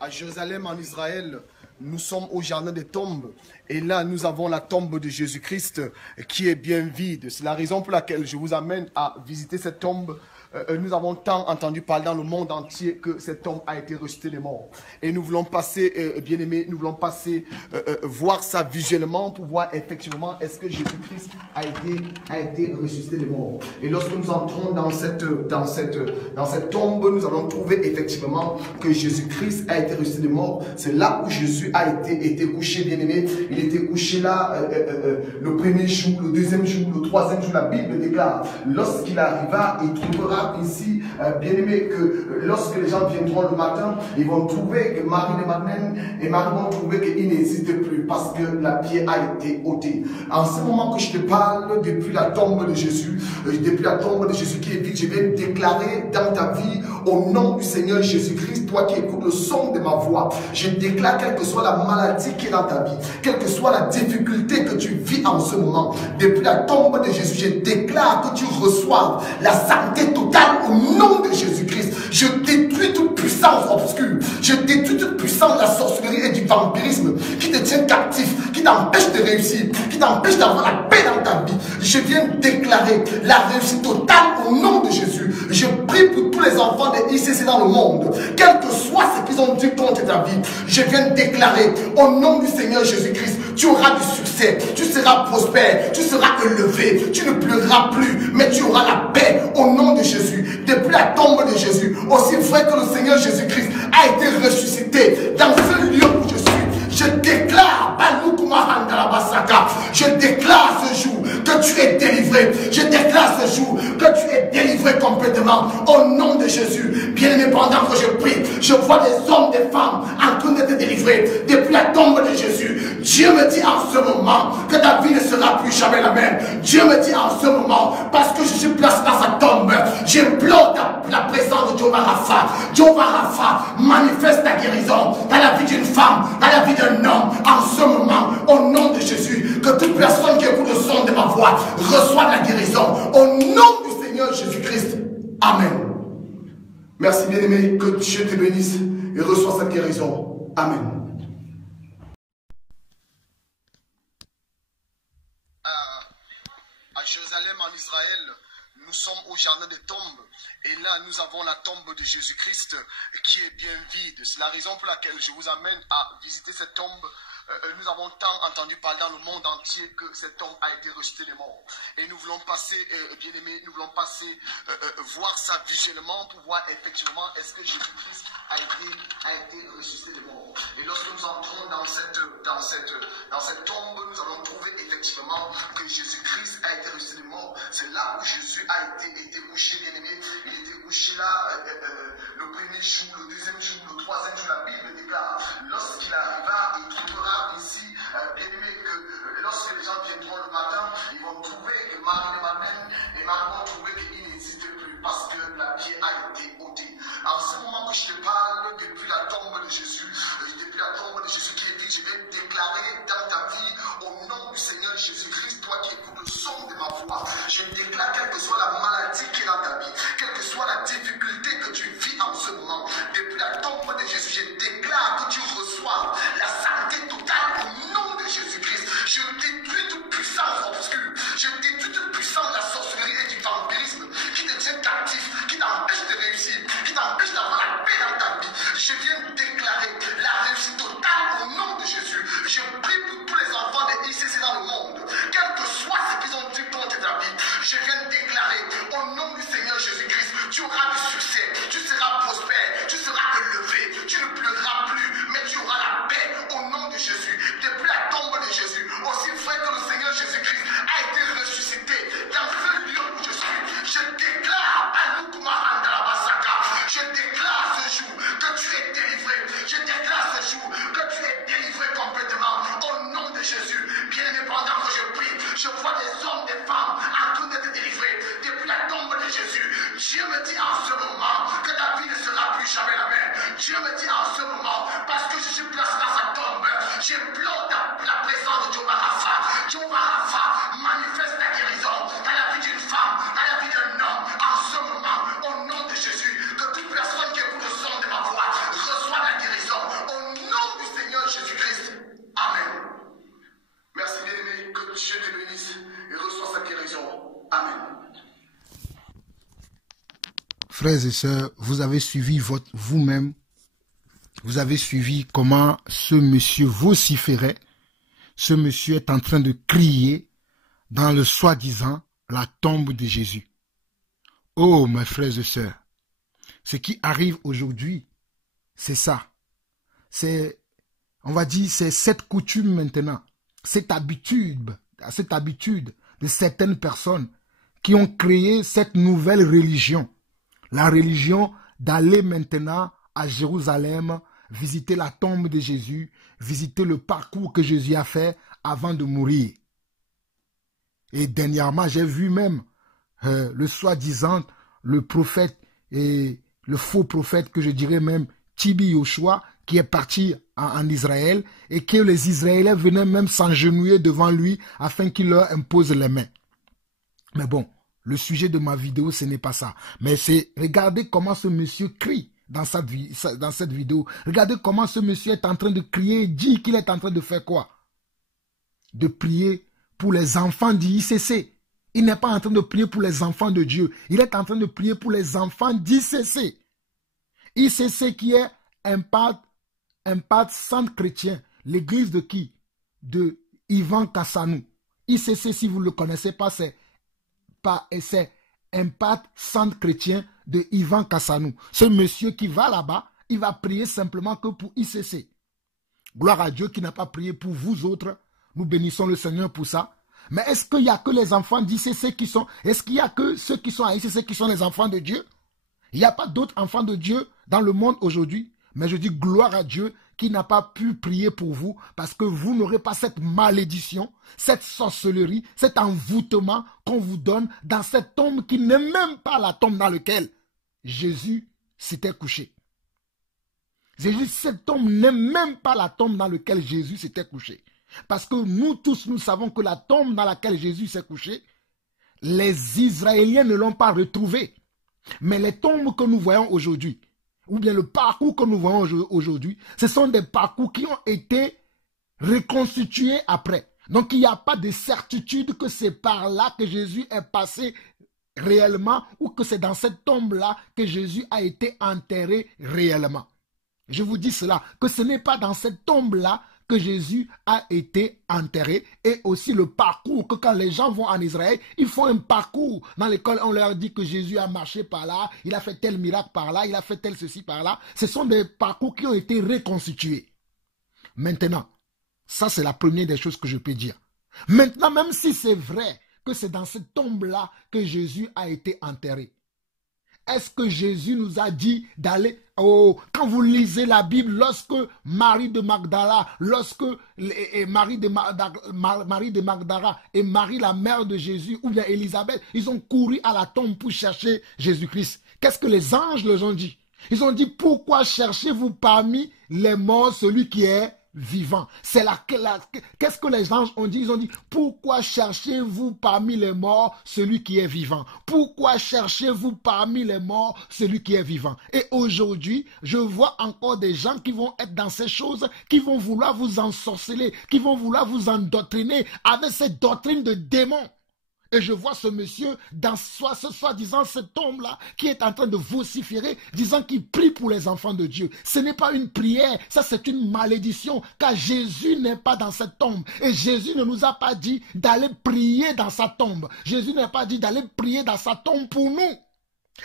à Jérusalem, en Israël, nous sommes au jardin des tombes. Et là, nous avons la tombe de Jésus-Christ qui est bien vide. C'est la raison pour laquelle je vous amène à visiter cette tombe. Nous avons tant entendu parler dans le monde entier que cet homme a été rejeté des morts. Et nous voulons passer, bien-aimés, nous voulons passer, voir ça visuellement pour voir effectivement est-ce que Jésus-Christ a été ressuscité des morts. Et lorsque nous entrons dans cette tombe, nous allons trouver effectivement que Jésus-Christ a été ressuscité des morts. C'est là où Jésus a été couché, bien-aimé. Il était couché là le premier jour, le deuxième jour, le troisième jour. La Bible déclare, lorsqu'il arriva, il trouvera ici, bien aimé, que lorsque les gens viendront le matin, ils vont trouver que Marie de Madeleine et Marie vont trouver qu'il n'existe plus parce que la pierre a été ôtée. En ce moment que je te parle, depuis la tombe de Jésus qui est vide, je vais déclarer dans ta vie, au nom du Seigneur Jésus-Christ, toi qui écoutes le son de ma voix, je déclare, quelle que soit la maladie qui est dans ta vie, quelle que soit la difficulté que tu vis en ce moment, depuis la tombe de Jésus, je déclare que tu reçoives la santé totale au nom de Jésus-Christ. Je détruis toute puissance obscure. Je détruis toute puissance de la sorcellerie et du vampirisme qui te tient captif, qui t'empêche de réussir, qui t'empêche d'avoir la paix dans ta vie. Je viens déclarer la réussite totale au nom de Jésus. Je prie pour tous les enfants de ICC dans le monde, quel que soit ce qu'ils ont dit contre ta vie. Je viens déclarer au nom du Seigneur Jésus-Christ, tu auras du succès, tu seras prospère, tu seras élevé, tu ne pleureras plus, mais tu auras la paix au nom de Jésus. Depuis la tombe de Jésus, aussi vrai que le Seigneur Jésus-Christ a été ressuscité dans ce lieu où je suis, je déclare, je déclare ce jour que tu es délivré. Je déclare ce jour que tu es délivré complètement au nom de Jésus. Bien aimé, pendant que je prie, je vois des hommes, des femmes en train d'être délivrés depuis la tombe de Jésus. Dieu me dit en ce moment que ta vie ne sera plus jamais la même. Dieu me dit en ce moment, parce que je suis placé dans sa tombe, j'implore la présence de Jehovah Rapha. Jehovah Rapha manifeste ta guérison dans la vie d'une femme, dans la vie d'un homme en ce moment, au nom de Jésus. Que toute personne qui écoute le son de ma voix reçoive la guérison au nom du Seigneur Jésus-Christ. Amen. Merci bien-aimé, que Dieu te bénisse et reçois cette guérison. Amen. À Jérusalem, en Israël, nous sommes au jardin des tombes. Et là, nous avons la tombe de Jésus-Christ qui est bien vide. C'est la raison pour laquelle je vous amène à visiter cette tombe. Nous avons tant entendu parler dans le monde entier que cet homme a été rejeté des morts. Et nous voulons passer, bien aimés, nous voulons passer, voir ça visuellement pour voir effectivement est-ce que Jésus-Christ a été ressuscité des morts. Et lorsque nous entrons dans cette tombe, nous allons trouver effectivement que Jésus-Christ a été ressuscité des morts. C'est là où Jésus a été couché, bien aimé. Il était couché là le premier jour, le deuxième jour, le troisième jour. La Bible déclare, lorsqu'il arriva, il trouvera ici, bien aimé, que lorsque les gens viendront le matin, ils vont trouver que Marie de Madeleine et Marie vont trouver qu'il n'existe plus parce que la pierre a été ôtée. En ce moment que je te parle, depuis la tombe de Jésus qui est vide, je vais déclarer dans ta vie, au nom du Seigneur Jésus-Christ, toi qui écoutes le son de ma voix, je déclare, quelle que soit la maladie qui est dans ta vie, quelle que soit la difficulté que tu vis en ce moment, depuis la tombe de Jésus, je déclare que tu reçois la santé totale au nom de Jésus-Christ. Je détruis toute puissance obscure, je détruis toute puissance de la sorcellerie et du vampirisme qui te tient captif, qui t'empêche de réussir, qui t'empêche d'avoir la paix dans ta vie. Je viens déclarer la réussite totale au nom de Jésus. Je prie pour tous les enfants de ICC dans le monde, quel que soit ce qu'ils ont dit contre ta vie. Je viens déclarer au nom du Seigneur Jésus-Christ, tu auras du succès, tu seras prospère, tu seras élevé, tu ne pleureras plus, mais tu auras la paix au nom de Jésus. Depuis la tombe de Jésus, aussi vrai que le Seigneur Jésus-Christ a été ressuscité dans ce lieu où je suis, je déclare je déclare ce jour que tu es délivré. Je déclare ce jour que tu es délivré complètement au nom de Jésus. Bien aimé, pendant que je prie, je vois des hommes, des femmes en train d'être délivrés depuis la tombe de Jésus. Dieu me dit en ce moment que ta vie ne sera plus jamais la même. Dieu me dit en ce moment, parce que je suis placé dans sa tombe, j'implore la présence de Jehovah Rapha. Jehovah Rapha manifeste ta guérison dans la vie d'une femme, dans la vie d'un homme, en ce moment, au nom de Jésus. Que toute personne qui écoute le son de ma voix Dieu te bénisse et reçois sa guérison. Amen. Frères et sœurs, vous avez suivi vous-même, vous avez suivi comment ce monsieur vociférait. Ce monsieur est en train de crier dans le soi-disant la tombe de Jésus. Oh, mes frères et sœurs, ce qui arrive aujourd'hui, c'est ça. C'est, on va dire, c'est cette coutume maintenant, cette habitude de certaines personnes qui ont créé cette nouvelle religion. La religion d'aller maintenant à Jérusalem, visiter la tombe de Jésus, visiter le parcours que Jésus a fait avant de mourir. Et dernièrement, j'ai vu même le soi-disant, le prophète et le faux prophète que je dirais même Tibi Yoshua, qui est parti en Israël et que les Israéliens venaient même s'agenouiller devant lui afin qu'il leur impose les mains. Mais bon, le sujet de ma vidéo, ce n'est pas ça. Mais c'est, regardez comment ce monsieur crie dans cette vidéo. Regardez comment ce monsieur est en train de crier et dit qu'il est en train de faire quoi? De prier pour les enfants d'ICC. Il n'est pas en train de prier pour les enfants de Dieu. Il est en train de prier pour les enfants d'ICC. ICC qui est Impact Centre Chrétien. L'église de qui? De Ivan Kassanou. ICC, si vous ne le connaissez pas, c'est Impact Centre Chrétien de Ivan Kassanou. Ce monsieur qui va là-bas, il va prier simplement que pour ICC. Gloire à Dieu qui n'a pas prié pour vous autres. Nous bénissons le Seigneur pour ça. Mais est-ce qu'il n'y a que les enfants d'ICC qui sont... Est-ce qu'il n'y a que ceux qui sont à ICC qui sont les enfants de Dieu? Il n'y a pas d'autres enfants de Dieu dans le monde aujourd'hui. Mais je dis gloire à Dieu qui n'a pas pu prier pour vous parce que vous n'aurez pas cette malédiction, cette sorcellerie, cet envoûtement qu'on vous donne dans cette tombe qui n'est même pas la tombe dans laquelle Jésus s'était couché. Cette tombe n'est même pas la tombe dans laquelle Jésus s'était couché. Parce que nous tous, nous savons que la tombe dans laquelle Jésus s'est couché, les Israéliens ne l'ont pas retrouvée. Mais les tombes que nous voyons aujourd'hui, ou bien le parcours que nous voyons aujourd'hui, ce sont des parcours qui ont été reconstitués après. Donc il n'y a pas de certitude que c'est par là que Jésus est passé réellement ou que c'est dans cette tombe-là que Jésus a été enterré réellement. Je vous dis cela, que ce n'est pas dans cette tombe-là que Jésus a été enterré et aussi le parcours que quand les gens vont en Israël, ils font un parcours dans lequel on leur dit que Jésus a marché par là, il a fait tel miracle par là, il a fait tel ceci par là. Ce sont des parcours qui ont été reconstitués. Maintenant, ça c'est la première des choses que je peux dire. Maintenant, même si c'est vrai que c'est dans cette tombe-là que Jésus a été enterré, est-ce que Jésus nous a dit d'aller... Oh, quand vous lisez la Bible, lorsque Marie de Magdala, Marie de Magdala et Marie la mère de Jésus, ou bien Élisabeth, ils ont couru à la tombe pour chercher Jésus-Christ. Qu'est-ce que les anges leur ont dit? Ils ont dit, pourquoi cherchez-vous parmi les morts celui qui est vivant? Qu'est-ce que les anges ont dit? Ils ont dit, pourquoi cherchez-vous parmi les morts celui qui est vivant? Pourquoi cherchez-vous parmi les morts celui qui est vivant? Et aujourd'hui, je vois encore des gens qui vont être dans ces choses, qui vont vouloir vous ensorceler, qui vont vouloir vous endoctriner avec cette doctrine de démons. Et je vois ce monsieur dans soi-disant cette tombe-là qui est en train de vociférer, disant qu'il prie pour les enfants de Dieu. Ce n'est pas une prière, ça c'est une malédiction, car Jésus n'est pas dans cette tombe. Et Jésus ne nous a pas dit d'aller prier dans sa tombe. Jésus n'a pas dit d'aller prier dans sa tombe pour nous.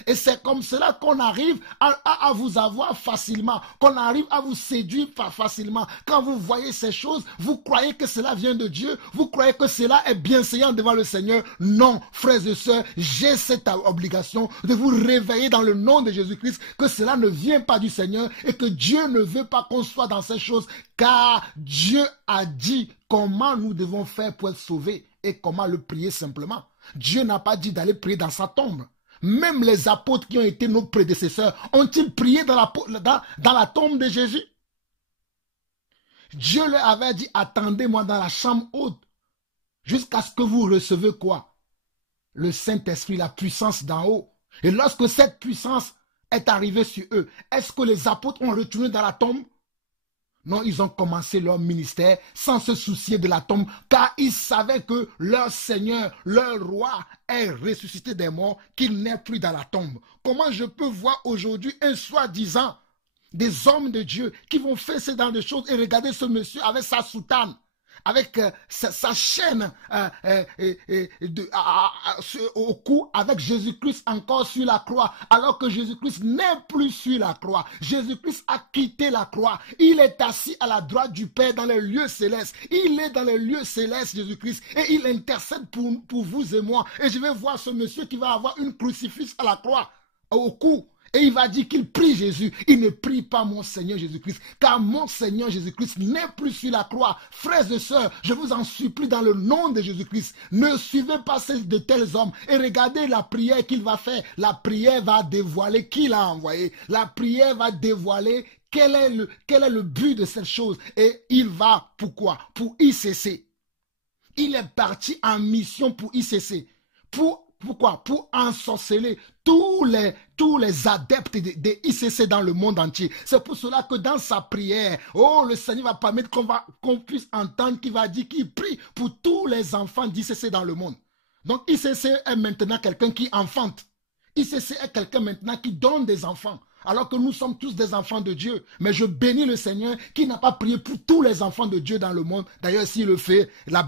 Et c'est comme cela qu'on arrive à vous avoir facilement, qu'on arrive à vous séduire facilement. Quand vous voyez ces choses, vous croyez que cela vient de Dieu, vous croyez que cela est bienséant devant le Seigneur. Non, frères et sœurs, j'ai cette obligation de vous réveiller dans le nom de Jésus-Christ, que cela ne vient pas du Seigneur et que Dieu ne veut pas qu'on soit dans ces choses, car Dieu a dit comment nous devons faire pour être sauvés et comment le prier simplement. Dieu n'a pas dit d'aller prier dans sa tombe. Même les apôtres qui ont été nos prédécesseurs ont-ils prié dans la tombe de Jésus? Dieu leur avait dit, attendez-moi dans la chambre haute jusqu'à ce que vous recevez quoi? Le Saint-Esprit, la puissance d'en haut. Et lorsque cette puissance est arrivée sur eux, est-ce que les apôtres ont retourné dans la tombe? Non, ils ont commencé leur ministère sans se soucier de la tombe, car ils savaient que leur Seigneur, leur roi est ressuscité des morts, qu'il n'est plus dans la tombe. Comment je peux voir aujourd'hui un soi-disant des hommes de Dieu qui vont faire ce genre de choses et regarder ce monsieur avec sa soutane, avec sa chaîne au cou, avec Jésus-Christ encore sur la croix, alors que Jésus-Christ n'est plus sur la croix. Jésus-Christ a quitté la croix. Il est assis à la droite du Père dans les lieux célestes. Il est dans les lieux célestes, Jésus-Christ, et il intercède pour vous et moi. Et je vais voir ce monsieur qui va avoir une crucifix à la croix, au cou. Et il va dire qu'il prie Jésus. Il ne prie pas mon Seigneur Jésus-Christ, car mon Seigneur Jésus-Christ n'est plus sur la croix. Frères et sœurs, je vous en supplie dans le nom de Jésus-Christ, ne suivez pas ces de tels hommes et regardez la prière qu'il va faire. La prière va dévoiler qui l'a envoyé. La prière va dévoiler quel est le but de cette chose. Et il va, pourquoi? Pour ICC. Il est parti en mission pour ICC. Pourquoi? Pour ensorceler tous les adeptes des ICC dans le monde entier. C'est pour cela que dans sa prière, le Seigneur va permettre qu'on puisse entendre qu'il va dire qu'il prie pour tous les enfants d'ICC dans le monde. Donc ICC est maintenant quelqu'un qui enfante. ICC est quelqu'un maintenant qui donne des enfants. Alors que nous sommes tous des enfants de Dieu. Mais je bénis le Seigneur qui n'a pas prié pour tous les enfants de Dieu dans le monde. D'ailleurs, s'il le fait, la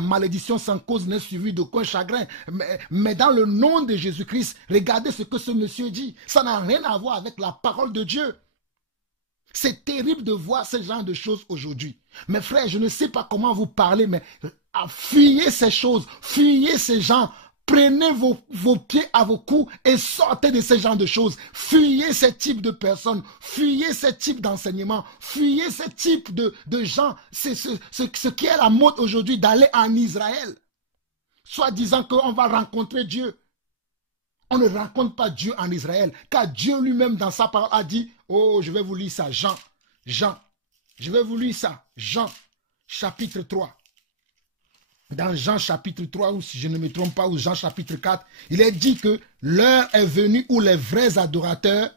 malédiction sans cause n'est suivie d'aucun chagrin. Mais dans le nom de Jésus-Christ, regardez ce que ce monsieur dit. Ça n'a rien à voir avec la parole de Dieu. C'est terrible de voir ce genre de choses aujourd'hui. Mes frères, je ne sais pas comment vous parler, mais fuyez ces choses, fuyez ces gens. Prenez vos pieds à vos coups et sortez de ce genre de choses. Fuyez ce type de personnes, fuyez ce type d'enseignement, fuyez ce type de gens. C'est ce qui est la mode aujourd'hui d'aller en Israël, soit disant qu'on va rencontrer Dieu. On ne rencontre pas Dieu en Israël, car Dieu lui-même dans sa parole a dit, je vais vous lire ça, Jean, je vais vous lire ça, Jean, chapitre 3. Dans Jean chapitre 3, ou si je ne me trompe pas, ou Jean chapitre 4, il est dit que l'heure est venue où les vrais adorateurs,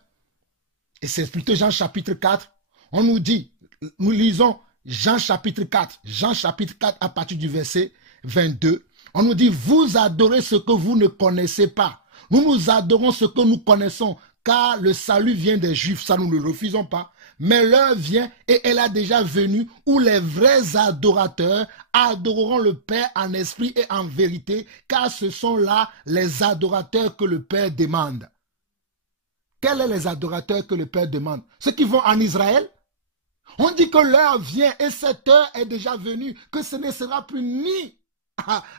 et c'est plutôt Jean chapitre 4, on nous dit, nous lisons Jean chapitre 4 à partir du verset 22, on nous dit, vous adorez ce que vous ne connaissez pas. Nous adorons ce que nous connaissons, car le salut vient des Juifs, ça nous ne le refusons pas. Mais l'heure vient et elle a déjà venu où les vrais adorateurs adoreront le Père en esprit et en vérité, car ce sont là les adorateurs que le Père demande. Quels sont les adorateurs que le Père demande? Ceux qui vont en Israël? On dit que l'heure vient et cette heure est déjà venue, que ce ne sera plus ni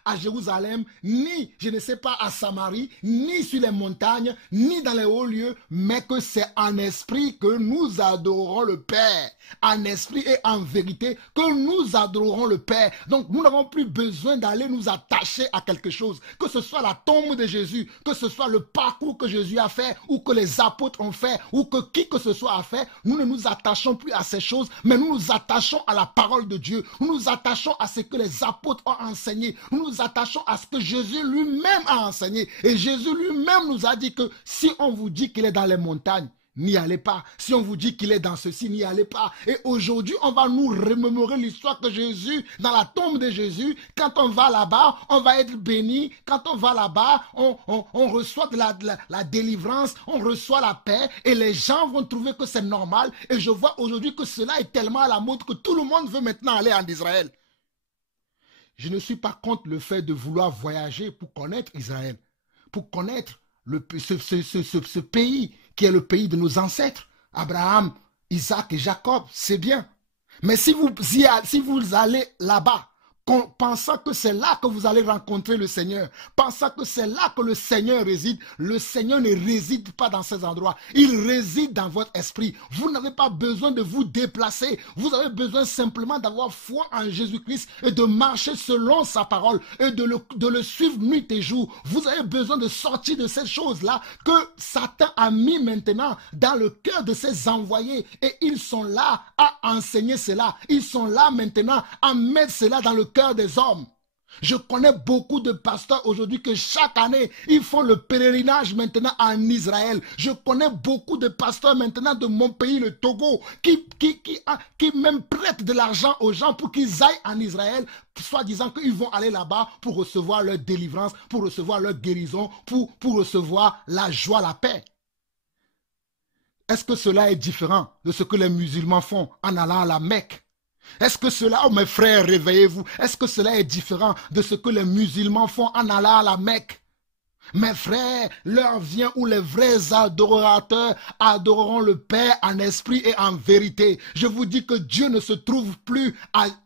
à Jérusalem, ni, je ne sais pas, à Samarie, ni sur les montagnes, ni dans les hauts lieux, mais que c'est en esprit que nous adorerons le Père. En esprit et en vérité, que nous adorerons le Père. Donc, nous n'avons plus besoin d'aller nous attacher à quelque chose. Que ce soit la tombe de Jésus, que ce soit le parcours que Jésus a fait, ou que les apôtres ont fait, ou que qui que ce soit a fait, nous ne nous attachons plus à ces choses, mais nous nous attachons à la parole de Dieu. Nous nous attachons à ce que les apôtres ont enseigné. Nous nous attachons à ce que Jésus lui-même a enseigné. Et Jésus lui-même nous a dit que si on vous dit qu'il est dans les montagnes, n'y allez pas. Si on vous dit qu'il est dans ceci, n'y allez pas. Et aujourd'hui, on va nous remémorer l'histoire que Jésus, dans la tombe de Jésus, quand on va là-bas, on va être béni. Quand on va là-bas, on reçoit de la délivrance, on reçoit la paix et les gens vont trouver que c'est normal. Et je vois aujourd'hui que cela est tellement à la mode que tout le monde veut maintenant aller en Israël. Je ne suis pas contre le fait de vouloir voyager pour connaître Israël, pour connaître ce pays qui est le pays de nos ancêtres, Abraham, Isaac et Jacob, c'est bien. Mais si vous allez là-bas, pensant que c'est là que vous allez rencontrer le Seigneur, pensant que c'est là que le Seigneur réside, le Seigneur ne réside pas dans ces endroits. Il réside dans votre esprit. Vous n'avez pas besoin de vous déplacer. Vous avez besoin simplement d'avoir foi en Jésus-Christ et de marcher selon sa parole et de le suivre nuit et jour. Vous avez besoin de sortir de ces choses-là que Satan a mis maintenant dans le cœur de ses envoyés. Et ils sont là à enseigner cela. Ils sont là maintenant à mettre cela dans le cœur des hommes. Je connais beaucoup de pasteurs aujourd'hui que chaque année, ils font le pèlerinage maintenant en Israël. Je connais beaucoup de pasteurs maintenant de mon pays, le Togo, qui même prêtent de l'argent aux gens pour qu'ils aillent en Israël, soit disant qu'ils vont aller là-bas pour recevoir leur délivrance, pour recevoir leur guérison, pour recevoir la joie, la paix. Est-ce que cela est différent de ce que les musulmans font en allant à la Mecque? Est-ce que cela, oh mes frères, réveillez-vous, est-ce que cela est différent de ce que les musulmans font en allant à la Mecque? Mes frères, l'heure vient où les vrais adorateurs adoreront le Père en esprit et en vérité. Je vous dis que Dieu ne se trouve plus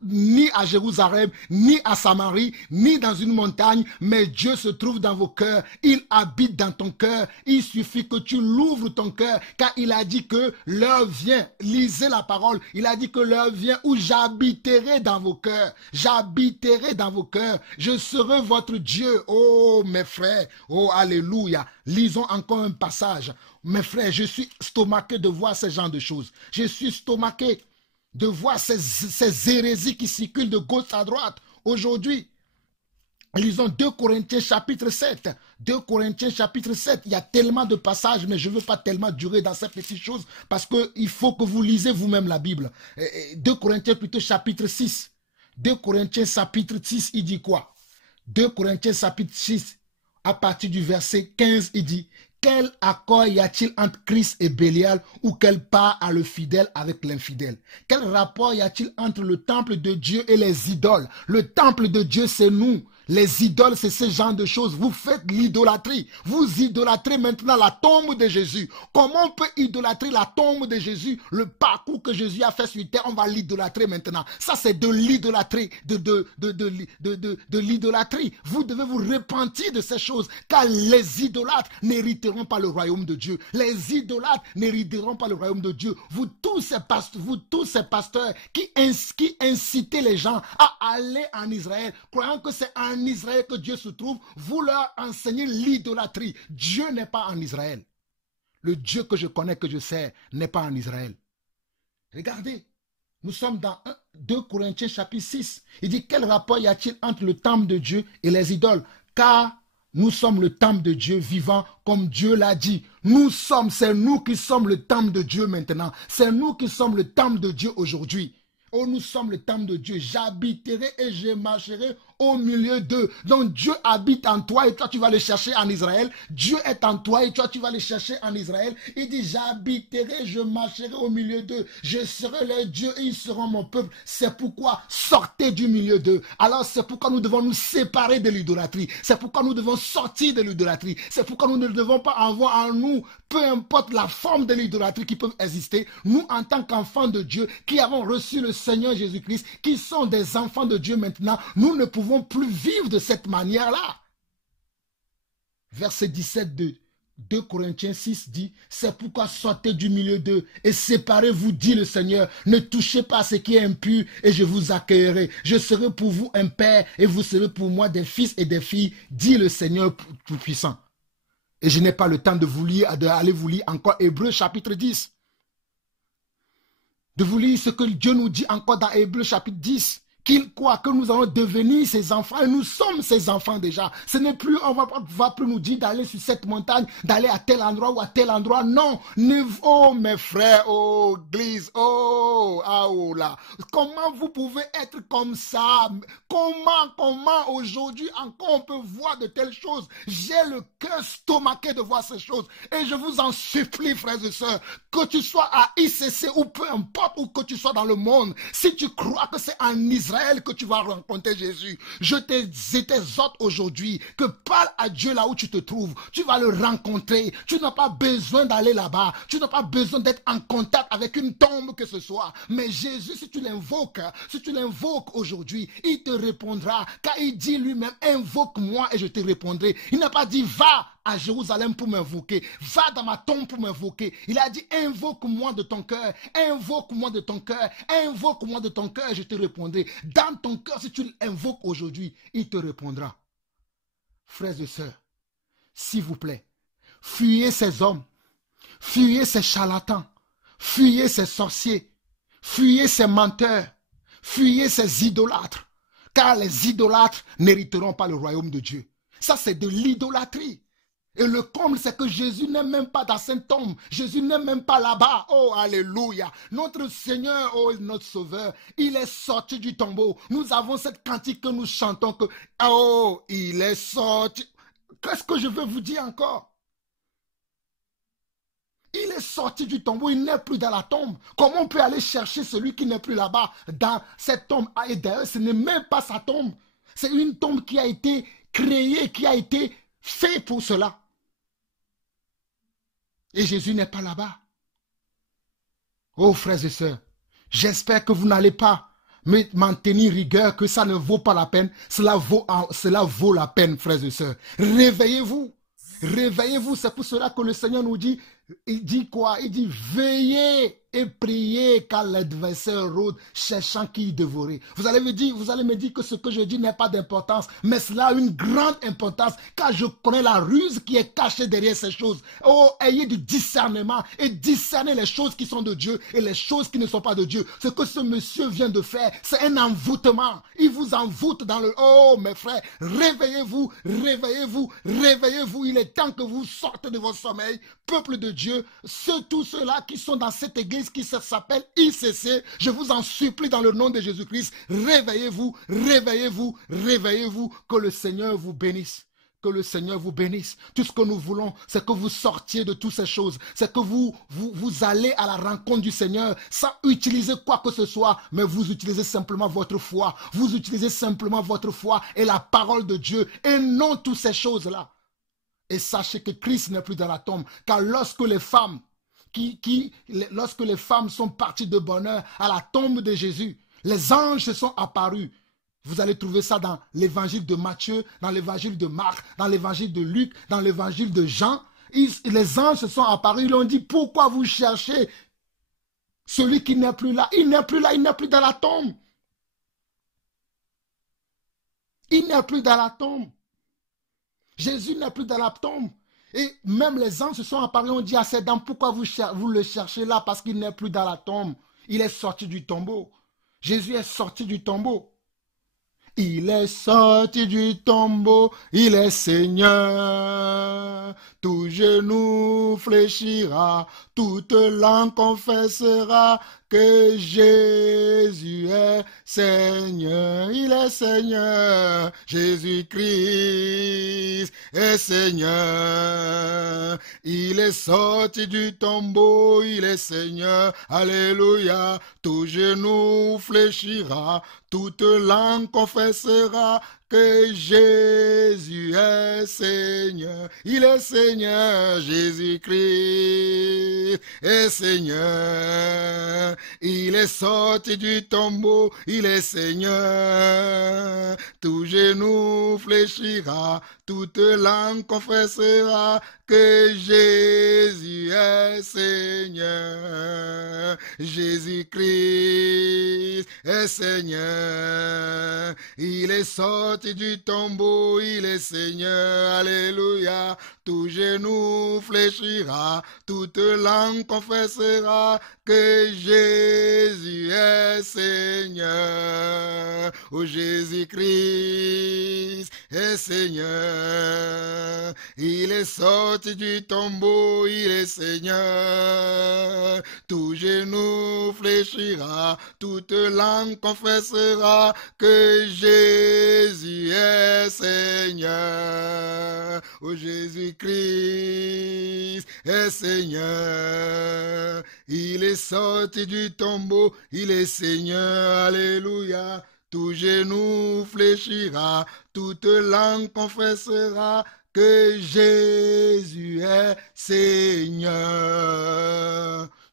ni à Jérusalem, ni à Samarie, ni dans une montagne, mais Dieu se trouve dans vos cœurs. Il habite dans ton cœur. Il suffit que tu l'ouvres ton cœur, car il a dit que l'heure vient. Lisez la parole. Il a dit que l'heure vient où j'habiterai dans vos cœurs. J'habiterai dans vos cœurs. Je serai votre Dieu. Oh, mes frères. Oh, alléluia. Lisons encore un passage. Mes frères, je suis stomaqué de voir ce genre de choses. Je suis stomaqué de voir ces hérésies qui circulent de gauche à droite. Aujourd'hui, lisons 2 Corinthiens chapitre 7. 2 Corinthiens chapitre 7. Il y a tellement de passages, mais je ne veux pas tellement durer dans ces petites choses parce qu'il faut que vous lisez vous-même la Bible. 2 Corinthiens plutôt chapitre 6. 2 Corinthiens chapitre 6, il dit quoi? 2 Corinthiens chapitre 6. À partir du verset 15, il dit « Quel accord y a-t-il entre Christ et Bélial ou quelle part a le fidèle avec l'infidèle? Quel rapport y a-t-il entre le temple de Dieu et les idoles? Le temple de Dieu, c'est nous. Les idoles, c'est ce genre de choses. Vous faites l'idolâtrie. Vous idolâtrez maintenant la tombe de Jésus. Comment on peut idolâtrer la tombe de Jésus? Le parcours que Jésus a fait sur terre, on va l'idolâtrer maintenant. Ça, c'est de l'idolâtrie. De l'idolâtrie. Vous devez vous repentir de ces choses, car les idolâtres n'hériteront pas le royaume de Dieu. Les idolâtres n'hériteront pas le royaume de Dieu. Vous tous ces pasteurs qui incitaient les gens à aller en Israël, croyant que c'est en Israël que Dieu se trouve, vous leur enseignez l'idolâtrie. Dieu n'est pas en Israël. Le Dieu que je connais, que je sais, n'est pas en Israël. Regardez, nous sommes dans 2 Corinthiens chapitre 6. Il dit, quel rapport y a-t-il entre le temple de Dieu et les idoles? Car nous sommes le temple de Dieu vivant, comme Dieu l'a dit. C'est nous qui sommes le temple de Dieu maintenant. C'est nous qui sommes le temple de Dieu aujourd'hui. Oh, nous sommes le temple de Dieu. J'habiterai et je marcherai au milieu d'eux. Donc Dieu habite en toi et toi tu vas le chercher en Israël. Dieu est en toi et toi tu vas le chercher en Israël. Il dit j'habiterai, je marcherai au milieu d'eux. Je serai leur Dieu et ils seront mon peuple. C'est pourquoi sortez du milieu d'eux. Alors c'est pourquoi nous devons nous séparer de l'idolâtrie. C'est pourquoi nous devons sortir de l'idolâtrie. C'est pourquoi nous ne devons pas avoir en nous, peu importe la forme de l'idolâtrie qui peut exister, nous en tant qu'enfants de Dieu qui avons reçu le Seigneur Jésus-Christ, qui sont des enfants de Dieu maintenant, nous ne pouvons plus vivre de cette manière-là. Verset 17 de 2 Corinthiens 6 dit, c'est pourquoi sortez du milieu d'eux et séparez-vous, dit le Seigneur. Ne touchez pas à ce qui est impur et je vous accueillerai. Je serai pour vous un père et vous serez pour moi des fils et des filles, dit le Seigneur Tout-Puissant. Et je n'ai pas le temps de vous lire, d'aller vous lire encore Hébreux chapitre 10. De vous lire ce que Dieu nous dit encore dans Hébreux chapitre 10. Qu'il croit que nous allons devenir ses enfants et nous sommes ses enfants déjà. Ce n'est plus, on va plus nous dire d'aller sur cette montagne, d'aller à tel endroit ou à tel endroit. Non, oh mes frères, oh église, oh là. Comment vous pouvez être comme ça? Comment aujourd'hui encore on peut voir de telles choses? J'ai le cœur stomaqué de voir ces choses et je vous en supplie, frères et sœurs, que tu sois à ICC ou peu importe où que tu sois dans le monde, si tu crois que c'est en Israël que tu vas rencontrer Jésus, je t'exhorte aujourd'hui que parle à Dieu là où tu te trouves. Tu vas le rencontrer. Tu n'as pas besoin d'aller là-bas. Tu n'as pas besoin d'être en contact avec une tombe que ce soit. Mais Jésus, si tu l'invoques aujourd'hui, il te répondra. Car il dit lui-même, invoque-moi et je te répondrai. Il n'a pas dit, va à Jérusalem pour m'invoquer. Va dans ma tombe pour m'invoquer. Il a dit, invoque-moi de ton cœur. Invoque-moi de ton cœur. Invoque-moi de ton cœur, je te répondrai. Dans ton cœur, si tu l'invoques aujourd'hui, il te répondra. Frères et sœurs, s'il vous plaît, fuyez ces hommes. Fuyez ces charlatans. Fuyez ces sorciers. Fuyez ces menteurs. Fuyez ces idolâtres. car les idolâtres n'hériteront pas le royaume de Dieu. Ça, c'est de l'idolâtrie. Et le comble, c'est que Jésus n'est même pas dans cette tombe. Jésus n'est même pas là-bas. Oh, alléluia. Notre Seigneur, oh, notre Sauveur, il est sorti du tombeau. Nous avons cette cantique que nous chantons que, oh, il est sorti. Qu'est-ce que je veux vous dire encore? Il est sorti du tombeau, il n'est plus dans la tombe. Comment on peut aller chercher celui qui n'est plus là-bas dans cette tombe? Et d'ailleurs, ce n'est même pas sa tombe. C'est une tombe qui a été créée, qui a été faite pour cela. Et Jésus n'est pas là-bas. Oh frères et sœurs, j'espère que vous n'allez pas m'en tenir rigueur, que ça ne vaut pas la peine. Cela vaut la peine, frères et sœurs. Réveillez-vous. Réveillez-vous. C'est pour cela que le Seigneur nous dit, il dit quoi? Il dit, veillez et priez car l'adversaire rôde, cherchant qui dévorer. Vous allez me dire que ce que je dis n'est pas d'importance, mais cela a une grande importance, car je connais la ruse qui est cachée derrière ces choses. Oh, ayez du discernement et discernez les choses qui sont de Dieu et les choses qui ne sont pas de Dieu. Ce que ce monsieur vient de faire, c'est un envoûtement. Il vous envoûte dans le... Oh, mes frères, réveillez-vous, réveillez-vous, réveillez-vous. Il est temps que vous sortez de votre sommeil, peuple de Dieu. Tous ceux-là qui sont dans cette église qui s'appelle ICC, je vous en supplie dans le nom de Jésus-Christ, réveillez-vous, réveillez-vous, réveillez-vous, que le Seigneur vous bénisse. Que le Seigneur vous bénisse. Tout ce que nous voulons, c'est que vous sortiez de toutes ces choses. C'est que vous allez à la rencontre du Seigneur sans utiliser quoi que ce soit, mais vous utilisez simplement votre foi. Vous utilisez simplement votre foi et la parole de Dieu et non toutes ces choses-là. Et sachez que Christ n'est plus dans la tombe, car lorsque les femmes sont parties de bonheur à la tombe de Jésus, les anges se sont apparus. Vous allez trouver ça dans l'évangile de Matthieu, dans l'évangile de Marc, dans l'évangile de Luc, dans l'évangile de Jean. Les anges se sont apparus, ils ont dit, pourquoi vous cherchez celui qui n'est plus là? Il n'est plus là, il n'est plus dans la tombe. Il n'est plus dans la tombe. Jésus n'est plus dans la tombe. Et même les anges se sont apparus, on dit à ces dames, pourquoi vous le cherchez là? Parce qu'il n'est plus dans la tombe. Il est sorti du tombeau. Jésus est sorti du tombeau. Il est sorti du tombeau, il est Seigneur. Tout genou fléchira, toute langue confessera que Jésus est Seigneur. Il est Seigneur, Jésus-Christ est Seigneur. Il est sorti du tombeau, il est Seigneur. Alléluia, tout genou fléchira, toute langue confessera que Jésus est Seigneur. Il est Seigneur, Jésus-Christ est Seigneur. Il est sorti du tombeau, il est Seigneur. Tout genou fléchira, toute langue confessera que Jésus est Seigneur. Jésus-Christ est Seigneur. Il est sorti du tombeau, il est Seigneur. Alléluia. Tout genou fléchira, toute langue confessera que Jésus est Seigneur. Oh, Jésus-Christ est Seigneur. Il est sorti du tombeau, il est Seigneur. Tout genou fléchira, toute langue confessera que Jésus est Seigneur. Oh, Jésus-Christ est Seigneur. Il est sorti du tombeau, il est Seigneur. Alléluia. Tout genou fléchira, toute langue confessera que Jésus est Seigneur.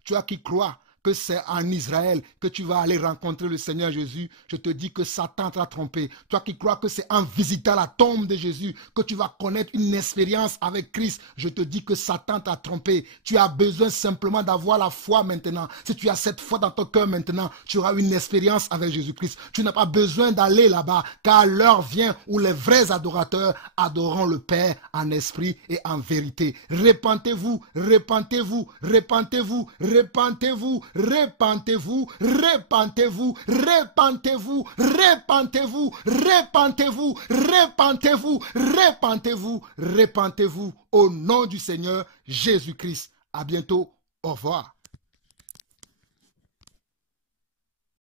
Toi qui crois que c'est en Israël que tu vas aller rencontrer le Seigneur Jésus, je te dis que Satan t'a trompé. Toi qui crois que c'est en visitant la tombe de Jésus que tu vas connaître une expérience avec Christ, je te dis que Satan t'a trompé. Tu as besoin simplement d'avoir la foi maintenant. Si tu as cette foi dans ton cœur maintenant, tu auras une expérience avec Jésus-Christ. Tu n'as pas besoin d'aller là-bas, car l'heure vient où les vrais adorateurs adoreront le Père en esprit et en vérité. Repentez-vous, repentez-vous, repentez-vous, repentez-vous, repentez-vous, repentez-vous, repentez-vous, repentez-vous, repentez-vous, repentez-vous, repentez-vous, repentez-vous au nom du Seigneur Jésus-Christ. À bientôt. Au revoir.